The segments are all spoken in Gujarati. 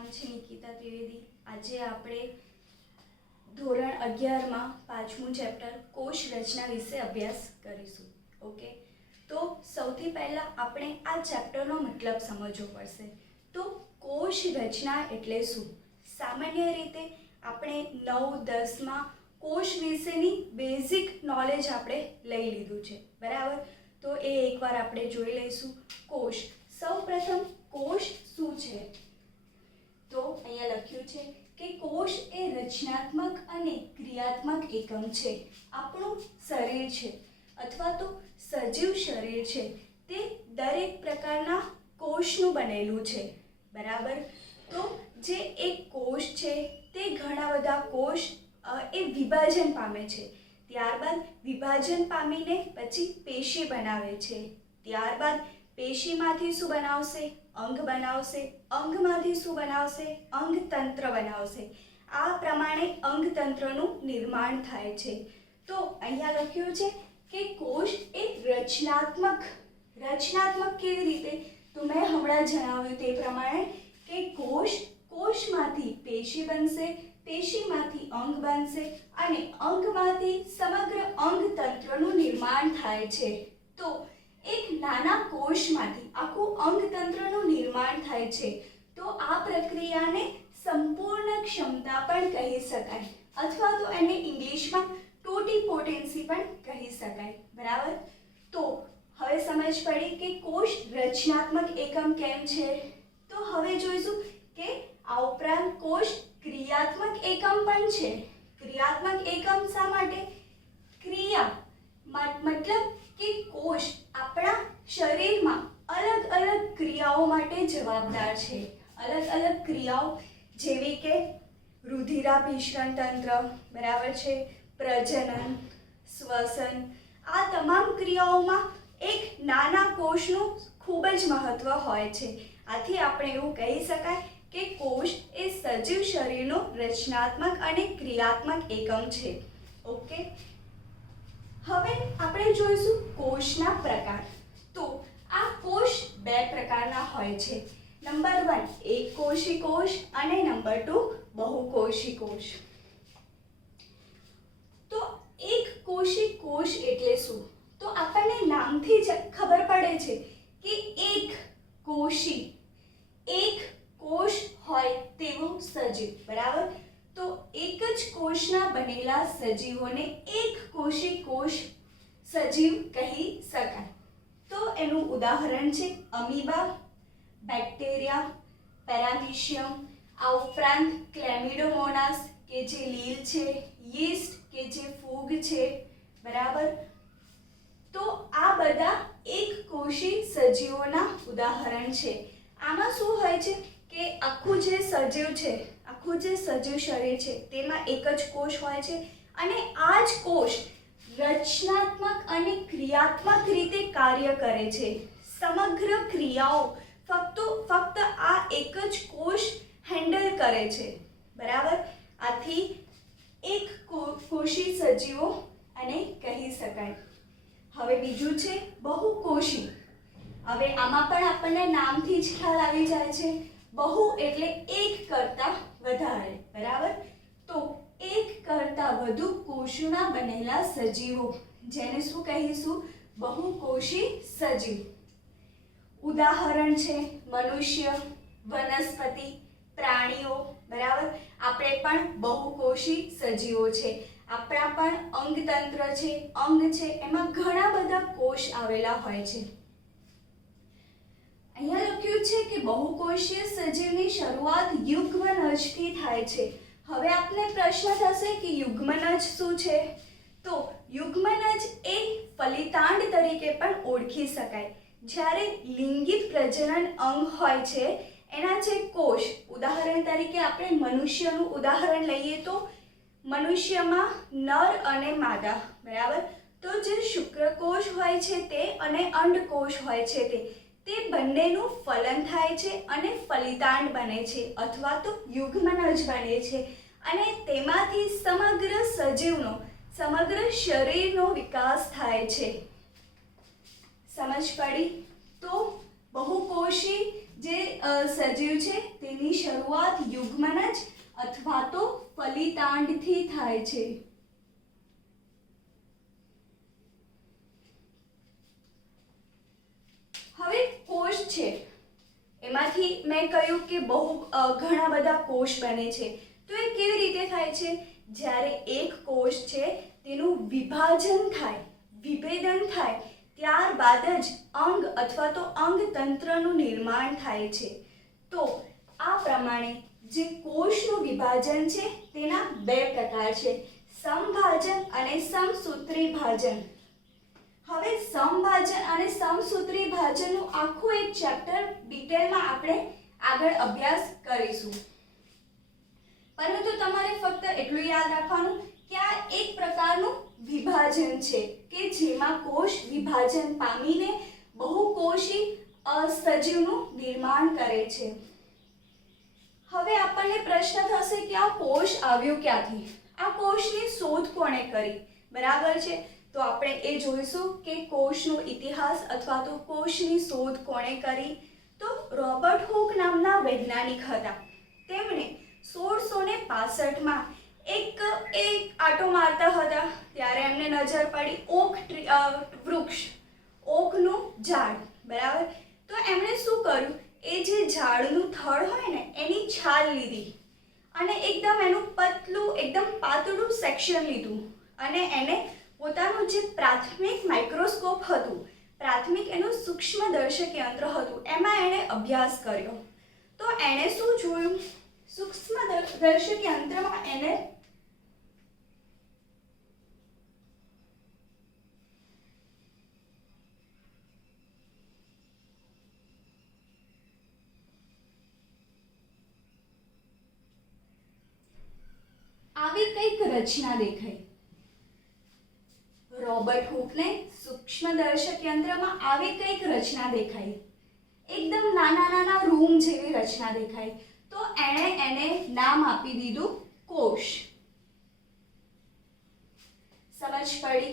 નામ છે નિકિતા ત્રિવેદી। આજે આપણે ધોરણ 11 માં પાંચમું ચેપ્ટર કોષ રચના વિશે અભ્યાસ કરીશું। ઓકે, તો સૌથી પહેલા આપણે આ ચેપ્ટરનો મતલબ સમજવો પડશે। તો કોષ રચના એટલે શું? સામાન્ય રીતે આપણે 9-10 માં કોષ વિશેની બેઝિક નોલેજ આપણે લઈ લીધું છે, બરાબર? તો એ એકવાર આપણે જોઈ લઈશું। કોષ, સૌપ્રથમ કોષ શું છે? તો અહીંયા લખ્યું છે કે કોષ એ રચનાત્મક અને ક્રિયાત્મક એકમ છે। આપણું શરીર છે અથવા તો સજીવ શરીર છે તે દરેક પ્રકારના કોષનું બનેલું છે, બરાબર? તો જે એક કોષ છે તે ઘણા બધા કોષ એ વિભાજન પામે છે, ત્યારબાદ વિભાજન પામીને પછી પેશી બનાવે છે, ત્યારબાદ પેશીમાંથી શું બનાવશે? અંગ બનાવશે, અંગમાંથી શું બનાવશે? અંગતંત્ર બનાવશે। આ પ્રમાણે અંગતંત્રનું નિર્માણ થાય છે। તો અહીંયા લખ્યું છે કે કોષ એ રચનાત્મક કેવી રીતે? તો મેં હમણાં જણાવ્યું તે પ્રમાણે કે કોષમાંથી પેશી બનશે, પેશીમાંથી અંગ બનશે અને અંગમાંથી સમગ્ર અંગતંત્રનું નિર્માણ થાય છે। તો એક નાના કોષમાંથી આખું અંગતંત્રનું નિર્માણ થાય છે। તો આ પ્રક્રિયાને સંપૂર્ણ ક્ષમતા પણ કહી શકાય અથવા તો એને ઇંગ્લિશમાં ટોટીપોટેન્સી પણ કહી શકાય, બરાબર? તો હવે સમજ પડી કે કોષ રચનાત્મક એકમ કેમ છે। તો હવે જોઈશું કે આ ઉપરાંત કોષ ક્રિયાત્મક એકમ પણ છે। ક્રિયાત્મક એકમ શા માટે? ક્રિયા મતલબ કે કોષ આપણા શરીરમાં અલગ અલગ ક્રિયાઓ માટે જવાબદાર છે। અલગ અલગ ક્રિયાઓ જેવી કે રુધિરાભિસરણ તંત્ર, બરાબર છે, પ્રજનન, શ્વસન, આ તમામ ક્રિયાઓમાં એક નાના કોષનું ખૂબ જ મહત્વ હોય છે। આથી આપણે એવું કહી શકાય કે કોષ એ સજીવ શરીરનો રચનાત્મક અને ક્રિયાત્મક એકમ છે। ઓકે, હવે આપણે જોઈશું કોષના પ્રકાર। તો આ કોષ બે પ્રકારના હોય છે। નંબર 1 એકકોષી કોષ અને નંબર 2 બહુકોષી કોષ। તો એકકોષી કોષ એટલે શું? તો આપણને નામથી જ ખબર પડે છે કે એક કોષ હોય તેવું સજીવ, બરાબર? તો એક જ કોષના બનેલા સજીવોને એકકોષી કોષ સજીવ કહી શકાય। તો એનું ઉદાહરણ છે અમીબા, બેક્ટેરિયા, પેરામીશિયમ, આ ઉપરાંત ક્લેમિડોમોનાસ કે જે લીલ છે, યીસ્ટ કે જે ફૂગ છે, બરાબર? તો આ બધા એકકોષી સજીવોના ઉદાહરણ છે। આમાં શું હોય છે કે આખું જે સજીવ શરીર છે તેમાં એક જ કોષ હોય છે અને આ જ કોષ રચનાત્મક અને ક્રિયાત્મક રીતે કાર્ય કરે છે। સમગ્ર ક્રિયાઓ ફક્ત આ એક જ કોષ હેન્ડલ કરે છે, બરાબર? આથી એક કોષી સજીવો આને કહી શકાય। હવે બીજું છે બહુકોષી। હવે આમાં પણ આપણને નામથી જ ખ્યાલ આવી જાય છે, બહુ એટલે એક કરતાં વધારે, બરાબર? તો એક કરતાં વધુ કોષોના બનેલા સજીવો, જેને શું કહીશું? બહુકોષી સજીવ। ઉદાહરણ છે મનુષ્ય, વનસ્પતિ, પ્રાણીઓ, બરાબર? આપણે પણ બહુકોષી સજીવો છે। આપણા પણ અંગતંત્ર છે, અંગ છે, એમાં ઘણા બધા કોષ આવેલા હોય છે। અહીંયા લખ્યું છે કે બહુકોષીય સજીવની શરૂઆત યુગ્મનજથી થાય છે। હવે આપને પ્રશ્ન થશે કે યુગ્મનજ શું છે? તો યુગ્મનજ એ ફલિતાંડ તરીકે પણ ઓળખી શકાય। જ્યારે લિંગી પ્રજનન અંગ હોય છે એના જે કોષ, ઉદાહરણ તરીકે આપણે મનુષ્યનું ઉદાહરણ લઈએ તો મનુષ્યમાં નર અને માદા, બરાબર? તો જે શુક્રકોષ હોય છે તે અને અંડકોષ હોય છે તે બંનેનું ફલન થાય છે અને ફલિતાંડ બને છે અથવા તો યુગ્મનજ બને છે અને તેમાંથી સમગ્ર શરીરનો વિકાસ થાય છે। સમજ પડી? તો બહુકોષી જે સજીવ છે તેની શરૂઆત યુગ્મનજ અથવા તો ફલિતાંડથી થાય છે. હવે કોષ છે એમાંથી મેં કહ્યું કે ઘણા બધા કોષ બને છે. તો એ કેવી રીતે થાય છે? જ્યારે એક કોષ છે તેનું વિભાજન થાય, વિભેદન થાય, ત્યારબાદ જ અંગ અથવા તો અંગતંત્રનું નિર્માણ થાય છે. તો આ પ્રમાણે જે કોષનું વિભાજન છે તેના બે પ્રકાર છે, સમભાજન અને સમસૂત્રી ભાજન. હવે સમભાજન અને સમસૂત્રી ભાજનનું આખું એક ચેપ્ટર ડિટેલમાં આપણે આગળ અભ્યાસ કરીશું. પરંતુ તમારે ફક્ત એટલું યાદ રાખવાનું કે આ એક પ્રકારનું વિભાજન છે કે જેમાં કોષ વિભાજન પામીને બહુકોષી સજીવનું નિર્માણ કરે છે. હવે આપણને પ્રશ્ન થશે કે આ કોષ આવ્યો ક્યાંથી? આ કોષની શોધ કોણે કરી? બરાબર છે. તો આપણે એ જોઈશું કે કોષનો ઇતિહાસ અથવા તો કોષની શોધ કોણે કરી. તો રોબર્ટ હુક નામના વૈજ્ઞાનિક હતા. તેમણે 1665માં એક આંટો મારતા હતા ત્યારે એમને નજર પડી ઓકનું ઝાડ. બરાબર. તો એમણે શું કર્યું? એ જે ઝાડનું થડ હોય ને એની છાલ લીધી અને એકદમ એનું એકદમ પાતળું સેક્શન લીધું અને એને પોતાનું જે પ્રાથમિક માઇક્રોસ્કોપ હતું, પ્રાથમિક એનું સૂક્ષ્મદર્શક યંત્ર હતું, એમાં એણે અભ્યાસ કર્યો. તો એણે શું જોયું? સૂક્ષ્મદર્શક યંત્રમાં એને આવી કંઈક રચના દેખાઈ. રોબર્ટ હુકને સૂક્ષ્મદર્શક યંત્રમાં આવી કંઈક રચના દેખાઈ. એકદમ નાના રૂમ જેવી રચના દેખાઈ. તો એણે એને નામ આપી દીધું કોષ. સમજ પડી?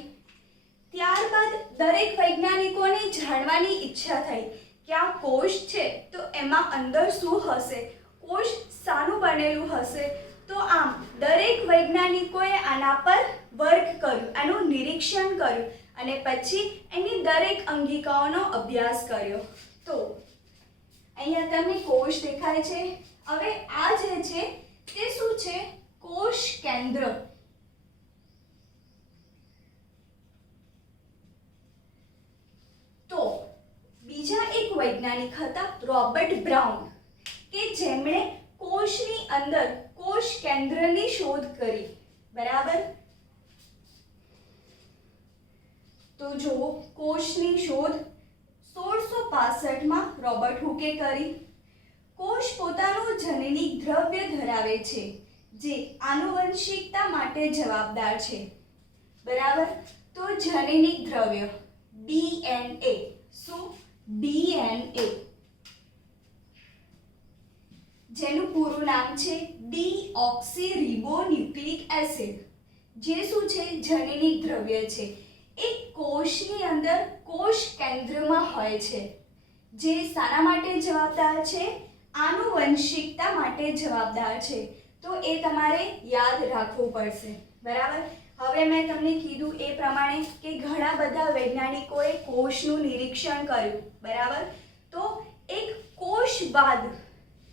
ત્યારબાદ દરેક વૈજ્ઞાનિકોને જાણવાની ઈચ્છા થઈ કે આ કોષ છે તો એમાં અંદર શું હશે, કોષ શાનું બનેલું હશે. તો આમ દરેક વૈજ્ઞાનિકોએ આના પર વર્ક કર્યું, આનું નિરીક્ષણ કર્યું અને પછી એની દરેક અંગિકાઓનો અભ્યાસ કર્યો. તો અહીંયા તમને કોષ દેખાય છે. હવે આ જે છે તે શું છે? કોષ કેન્દ્ર. તો બીજા એક વૈજ્ઞાનિક હતા રોબર્ટ બ્રાઉન કે જેમણે કોષની અંદર કોષ કેન્દ્રની શોધ કરી. બરાબર. તો જો કોષની શોધ 1665માં રોબર્ટ હુકે કરી. કોષ પોતાનું જનનિક દ્રવ્ય ધરાવે છે જે આનુવંશિકતા માટે જવાબદાર છે. બરાબર. તો જનનિક દ્રવ્ય DNA. શું? DNA, જેનું પૂરું નામ છે ડીઓક્સીરિબોન્યુક્લિક એસિડ. જે શું છે? જનનિક દ્રવ્ય છે. એક કોષની અંદર કોષ કેન્દ્રમાં હોય છે જે શાના માટે જવાબદાર છે? આનુવંશિકતા માટે જવાબદાર છે. તો એ તમારે યાદ રાખવું પડશે. બરાબર. હવે મેં તમને કીધું એ પ્રમાણે કે ઘણા બધા વૈજ્ઞાનિકોએ કોષનું નિરીક્ષણ કર્યું. બરાબર. તો એક કોષવાદ.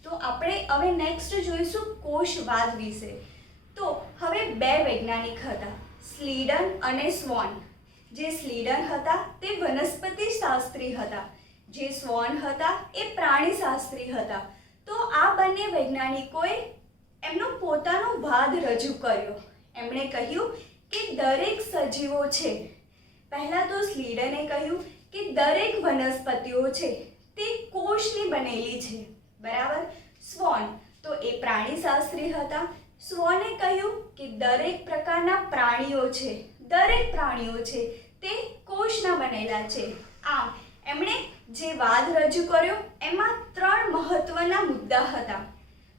તો આપણે હવે નેક્સ્ટ જોઈશું કોષવાદ વિશે. તો હવે બે વૈજ્ઞાનિક હતા, સ્લીડન અને સ્વોન. જે સ્લીડન હતા તે વનસ્પતિશાસ્ત્રી હતા, જે સ્વોન હતા એ પ્રાણીશાસ્ત્રી હતા. તો આ બંને વૈજ્ઞાનિકોએ એમનો પોતાનો વાદ રજૂ કર્યો. એમણે કહ્યું કે દરેક સજીવો છે. પહેલા તો સ્લીડને કહ્યું કે દરેક વનસ્પતિઓ છે તે કોષની બનેલી છે. બરાબર. સ્વોન તો એ પ્રાણીશાસ્ત્રી હતા. સ્વોને કહ્યું કે દરેક પ્રકારના પ્રાણીઓ છે, દરેક પ્રાણીઓ છે તે કોષના બનેલા છે. આમ એમણે જે વાદ રજૂ કર્યો એમાં 3 મહત્વના મુદ્દા હતા.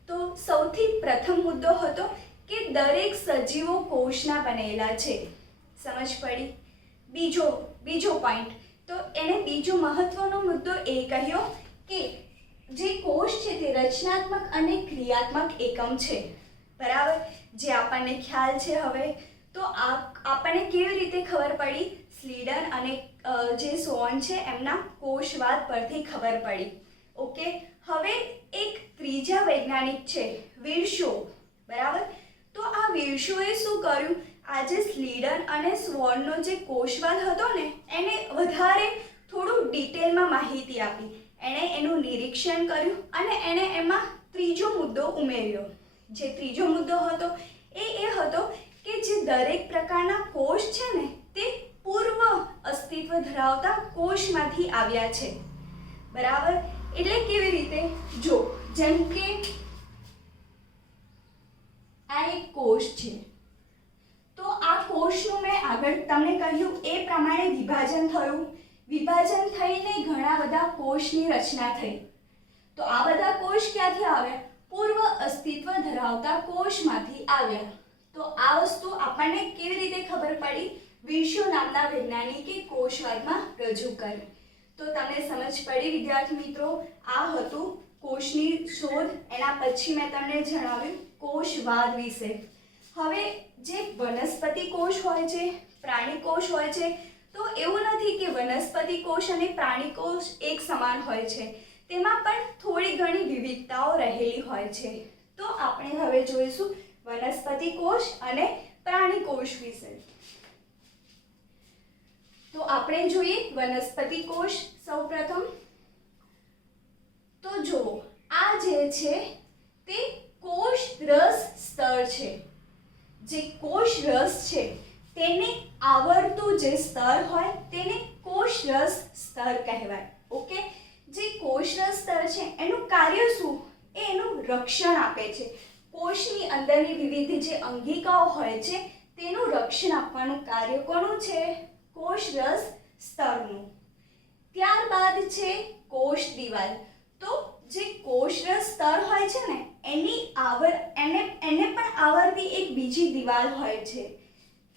તો સૌથી પ્રથમ મુદ્દો હતો કે દરેક સજીવો કોષના બનેલા છે. સમજ પડી? બીજો પોઈન્ટ, તો એણે બીજો મહત્વનો મુદ્દો એ કહ્યો કે જે કોષ છે તે રચનાત્મક અને ક્રિયાત્મક એકમ છે, બરાબર, જે આપણને ખ્યાલ છે. હવે તો આપણને કેવી રીતે ખબર પડી? સ્લીડન અને જે સોન છે એમના કોષવાદ પરથી ખબર પડી. ઓકે, હવે એક ત્રીજા વૈજ્ઞાનિક છે વિર્શો, બરાબર. તો આ વિર્શોએ શું કર્યું? આજે સ્લીડન અને સ્વોનનો જે કોષવાદ હતો ને એને વધારે થોડું ડિટેલમાં માહિતી આપી. એણે એનું નિરીક્ષણ કર્યું અને એણે એમાં ત્રીજો મુદ્દો ઉમેર્યો. જે ત્રીજો મુદ્દો હતો એ હતો કે જે દરેક પ્રકારના કોષ છે ને તે પૂર્વ અસ્તિત્વ ધરાવતા કોષમાંથી આવ્યા છે, બરાબર. એટલે કેવી રીતે? જો, જેમ કે આ એક કોષ છે, તો આ કોષનું મેં આગળ તમને કહ્યું એ પ્રમાણે વિભાજન થયું. વિભાજન થઈને ઘણા બધા કોષની રચના થઈ. તો આ બધા કોષ ક્યાંથી આવ્યા? પૂર્વ અસ્તિત્વ ધરાવતા કોષમાંથી આવ્યા. તો આ વસ્તુ આપણને કેવી રીતે ખબર પડી? વિર્શો નામના વૈજ્ઞાનિકે કોષવાદમાં રજૂ કરી. તો તમને સમજ પડી વિદ્યાર્થી મિત્રો? આ હતું કોષની શોધ. એના પછી મેં તમને જણાવ્યું કોષવાદ વિશે. હવે જે વનસ્પતિ કોષ હોય છે, પ્રાણી કોષ હોય છે, તો એવું નથી કે વનસ્પતિ કોષ અને પ્રાણી કોષ એક સમાન હોય છે. તેમાં પણ થોડી ઘણી વિવિધતાઓ રહેલી હોય છે. તો આપણે હવે જોઈશું વનસ્પતિ કોષ અને પ્રાણી કોષ વિશે. તો આપણે જોઈએ વનસ્પતિ કોષ સૌપ્રથમ. તો જો આ જે છે તે કોષ રસ સ્તર છે. જે કોષ રસ છે તેને આવરતું જે સ્તર હોય તેને કોષ રસ સ્તર કહેવાય. ઓકે, જે કોષ રસ સ્તર છે એનું કાર્ય શું? એ એનું રક્ષણ આપે છે. કોષની અંદરની વિવિધ જે અંગિકાઓ હોય છે તેનું રક્ષણ આપવાનું કાર્ય કોનું છે? કોષ રસ સ્તરનું. ત્યારબાદ છે કોષ દિવાલ. તો જે કોષ રસ સ્તર હોય છે ને એને પણ આવરતી એક બીજી દિવાલ હોય છે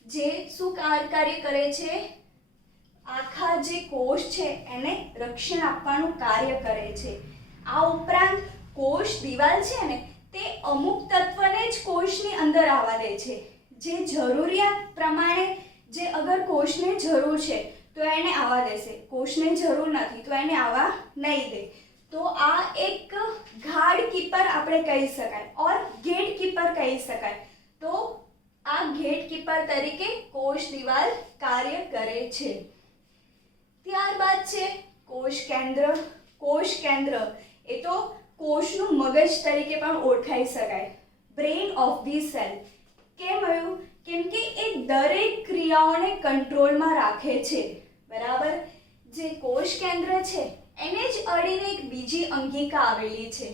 જે શું કાર્ય કરે છે? આખા જે કોષ છે એને રક્ષણ આપવાનું કાર્ય કરે છે. આ ઉપરાંત કોષ દિવાલ છે ને તે અમુક તત્વને જ કોષની અંદર આવવા દે છે. જે જરૂરિયાત પ્રમાણે જે અગર કોષને જરૂર છે તો એને આવવા દેશે, કોષને જરૂર નથી તો એને આવવા નહીં દે. તો આ એક ગાર્ડ કીપર આપણે કહી શકાય ઓર ગેટ કીપર કહી શકાય. તો આ ગેટ કીપર તરીકે કોષ દિવાલ કાર્ય કરે છે. ત્યારબાદ છે કોષ કેન્દ્ર. કોષ કેન્દ્ર એ તો કોષનું મગજ તરીકે પણ ઓળખાઈ શકાય, બ્રેઇન ઓફ ધી સેલ. કેમ આવ્યું? કેમ કે એ દરેક ક્રિયાઓને કંટ્રોલમાં રાખે છે, બરાબર. જે કોષ કેન્દ્ર છે એને જ અડીને એક બીજી અંગિકા આવેલી છે,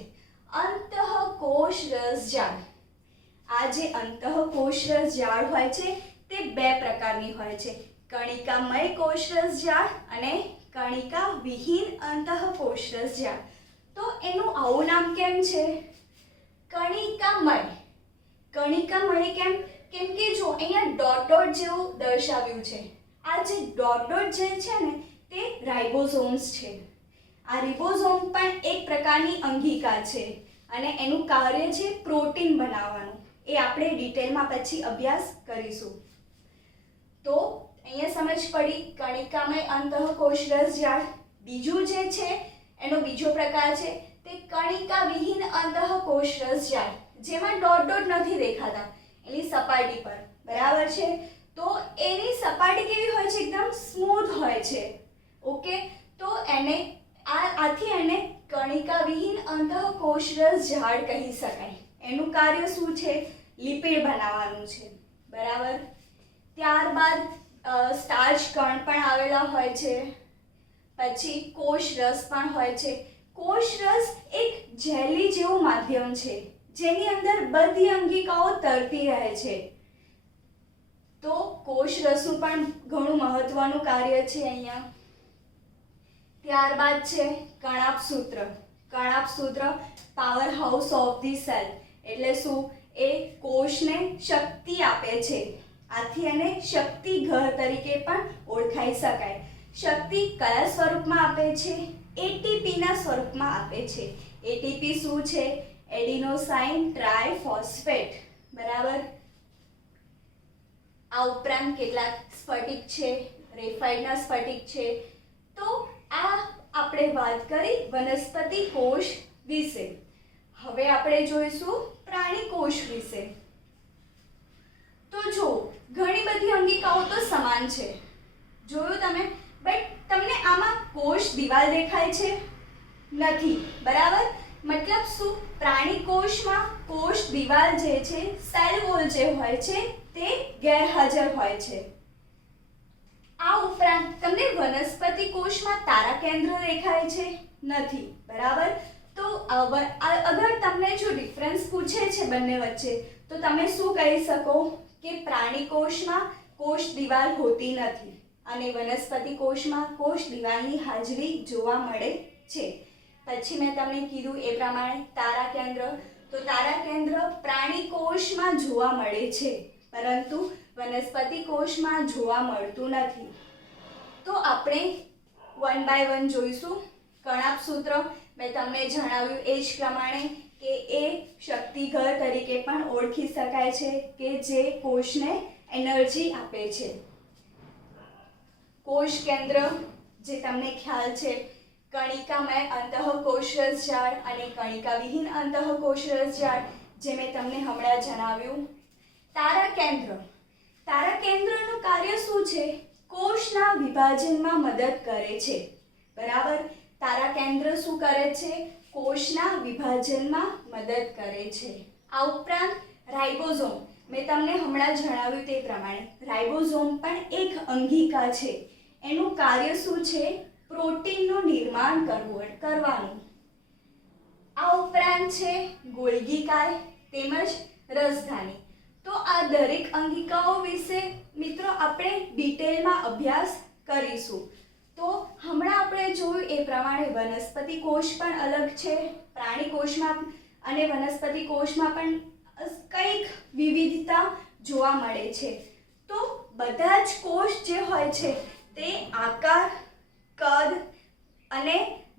અંતઃકોષ રસજાળ. આ જે અંતઃકોષ રસજાળ હોય છે તે બે પ્રકારની હોય છે, કણિકામય કોષ રસજાળ અને કણિકા વિહીન અંતઃકોષ રસજાળ. તો એનું આવું નામ કેમ છે? કણિકામય. કણિકામય કેમ? કેમ કે જો અહીંયા ડોટ ડોટ જેવું દર્શાવ્યું છે. આ જે ડોટ ડોટ જે છે ને તે રાઇબોસોમ્સ છે. આ રિબોઝોમ પણ એક પ્રકારની અંગિકા છે અને એનું કાર્ય છે પ્રોટીન બનાવવાનું. એ આપણે ડિટેલમાં પછી અભ્યાસ કરીશું. તો અહીંયા સમજ પડી કણિકામય અંતઃકોષ રસજાળ. બીજું જે છે એનો બીજો પ્રકાર છે તે કણિકા વિહીન અંતઃકોષ રસજાળ, જેમાં ડોટ ડોટ નથી દેખાતા એની સપાટી પર, બરાબર છે. તો એની સપાટી કેવી હોય છે? એકદમ સ્મૂથ હોય છે. ઓકે, તો આથી એને કણિકા વિહીન અંતઃકોષ રસજાળ કહી શકાય. એનું કાર્ય શું છે? લિપિડ બનાવવાનું છે, બરાબર. ત્યારબાદ સ્ટાર્ચ કણ પણ આવેલા હોય છે. પછી કોષ રસ પણ હોય છે. કોષ રસ એક જેલી જેવું માધ્યમ છે જેની અંદર બધી અંગિકાઓ તરતી રહે છે. તો કોષ રસનું પણ ઘણું મહત્વનું કાર્ય છે અહીંયા. ત્યારબાદ છે કણાપ સૂત્ર. કણાપ સૂત્ર power house of the cell. એટલે શું? એ કોષને શક્તિ આપે છે. આથી એને શક્તિ ઘર તરીકે પણ ઓળખાઈ શકાય. શક્તિ કયા સ્વરૂપમાં આપે છે? એટીપીના સ્વરૂપમાં આપે છે. એટીપી શું છે? એડિનોસાઇન ટ્રાઇફોસ્ફેટ, બરાબર. આ ઉપરાંત કેટલાક સ્ફટિક છે, ગ્રેફાઇટના સ્ફટિક છે. તો આ આપણે વાત કરી વનસ્પતિ કોષ વિશે. હવે આપણે જોઈશું પ્રાણી કોષ વિશે. તો જો ઘણી બધી અંગિકાઓ તો સમાન છે, જોયું તમે, બટ તમને આમાં કોષ દિવાલ દેખાય છે? નથી, બરાબર. મતલબ શું? પ્રાણી કોષમાં કોષ દિવાલ જે છે, સેલ વોલ જે હોય છે તે ગેરહાજર હોય છે. આ ઉપરાંત તમને વનસ્પતિ કોષમાં તારા કેન્દ્ર દેખાય છે? નથી, બરાબર. તો અગર તમને જો ડિફરન્સ પૂછે છે બંને વચ્ચે, તો તમે શું કહી શકો કે પ્રાણી કોષમાં કોષ દિવાલ હોતી નથી અને વનસ્પતિ કોષમાં કોષ દિવાલની હાજરી જોવા મળે છે. પછી મેં તમને કીધું એ પ્રમાણે તારા કેન્દ્ર, તો તારા કેન્દ્ર પ્રાણી કોષમાં જોવા મળે છે, પરંતુ વનસ્પતિ કોષમાં જોવા મળતું નથી. તો આપણે વન બાય વન જોઈશું. કણાપ સૂત્ર મેં તમને જણાવ્યું એ જ પ્રમાણે કે એ શક્તિઘર તરીકે પણ ઓળખી શકાય છે કે જે કોષને એનર્જી આપે છે. કોષ કેન્દ્ર જે તમને ખ્યાલ છે, કણિકામય અંતઃકોષરસ જાળ અને કણિકાવિહીન અંતઃકોષરસ જાળ, જે મેં તમને હમણાં જણાવ્યું. તારા કેન્દ્રનું કાર્ય શું છે? કોષના વિભાજનમાં મદદ કરે છે, બરાબર. તારા કેન્દ્ર શું કરે છે? કોષના વિભાજનમાં મદદ કરે છે. આ ઉપરાંત રાઇબોઝોમ, મેં તમને હમણાં જણાવ્યું તે પ્રમાણે રાઇબોઝોમ પણ એક અંગિકા છે. એનું કાર્ય શું છે? પ્રોટીનનું નિર્માણ કરવાનું. આ ઉપરાંત છે ગોલ્ગીકાય તેમજ રસધાની. તો આ દરેક અંગિકાઓ વિશે મિત્રો આપણે ડિટેલમાં અભ્યાસ કરીશું. તો હમણાં આપણે જોયું એ પ્રમાણે વનસ્પતિ કોષ પણ અલગ છે, પ્રાણી કોષમાં અને વનસ્પતિ કોષમાં પણ કંઈક વિવિધતા જોવા મળે છે. તો બધા જ કોષ જે હોય છે તે આકાર, કદ અને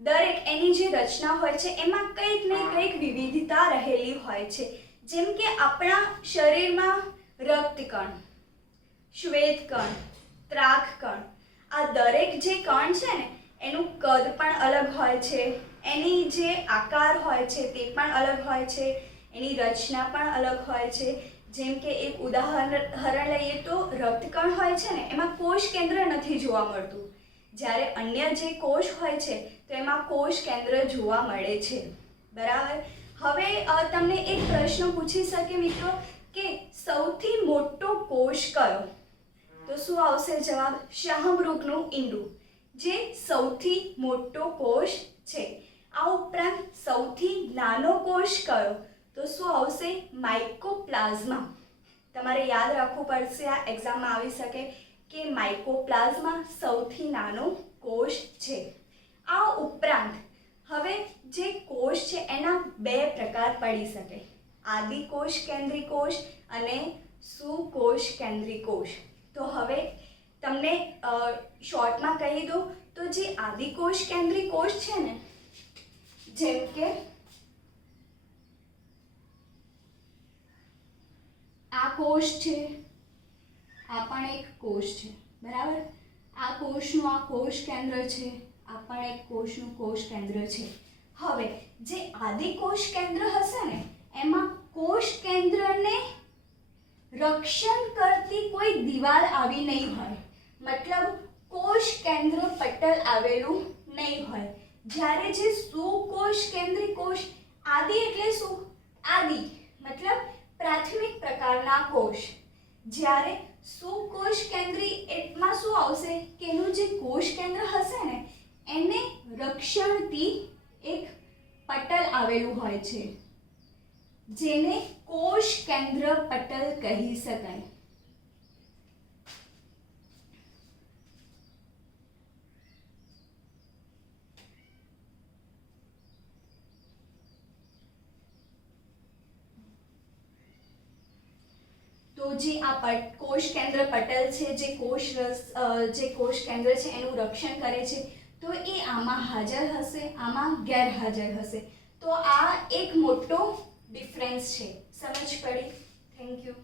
દરેક એની જે રચના હોય છે એમાં કંઈક ને કંઈક વિવિધતા રહેલી હોય છે. જેમ કે આપણા શરીરમાં રક્તકણ, શ્વેતકણ, ત્રાકકણ, આ દરેક જે કણ છે ને એનું કદ પણ અલગ હોય છે, એની જે આકાર હોય છે તે પણ અલગ હોય છે, એની રચના પણ અલગ હોય છે. જેમ કે એક ઉદાહરણ લઈએ તો રક્તકણ હોય છે ને એમાં કોષ કેન્દ્ર નથી જોવા મળતું, જ્યારે અન્ય જે કોષ હોય છે તો એમાં કોષ કેન્દ્ર જોવા મળે છે, બરાબર. હવે તમને એક પ્રશ્ન પૂછી શકે મિત્રો કે સૌથી મોટો કોષ કયો? તો શું આવશે જવાબ? શાહમૃગનું ઈંડું જે સૌથી મોટો કોષ છે. આ ઉપરાંત સૌથી નાનો કોષ કયો? તો શું આવશે? માઇકોપ્લાઝ્મા. તમારે યાદ રાખવું પડશે, આ એક્ઝામમાં આવી શકે કે માઇકોપ્લાઝ્મા સૌથી નાનો કોષ છે. આ ઉપરાંત હવે જે કોષ છે એના બે પ્રકાર પડી શકે, આદિકોષ કેન્દ્રી કોષ અને સુકોષ કેન્દ્રી કોષ. તો હવે તમને શોર્ટમાં કહી દઉં તો જે આદિકોષ કેન્દ્રી કોષ છે ને, જેમ કે આ કોષ છે, આ પણ એક કોષ છે, બરાબર. આ કોષનું આ કોષ કેન્દ્ર છે, આ પણ એક કોષનું કોષ કેન્દ્ર છે. હવે જે આદિકોષ કેન્દ્ર હશે ને એમાં કોષ કેન્દ્રને રક્ષણ કરતી કોઈ દિવાલ આવી નહીં હોય, મતલબ કોષ કેન્દ્ર પટલ આવેલું નહીં હોય. જ્યારે જે સુકોષ કેન્દ્રી કોષ, આદિ એટલે શું? આદિ મતલબ પ્રાથમિક પ્રકારના કોષ. જ્યારે સુકોષ કેન્દ્રી એમાં શું આવશે કે એનું જે કોષ કેન્દ્ર હશે ને એને રક્ષણથી એક પટલ આવેલું હોય છે, જેને કોષ કેન્દ્ર પટલ કહી શકાય. તો જે આ કોષ કેન્દ્ર પટલ છે, જે કોષ કેન્દ્ર છે એનું રક્ષણ કરે છે, તો એ આમાં હાજર હશે, આમાં ગેરહાજર હશે. તો આ એક મોટો ડિફરન્સ છે. સમજ પડી? Thank you.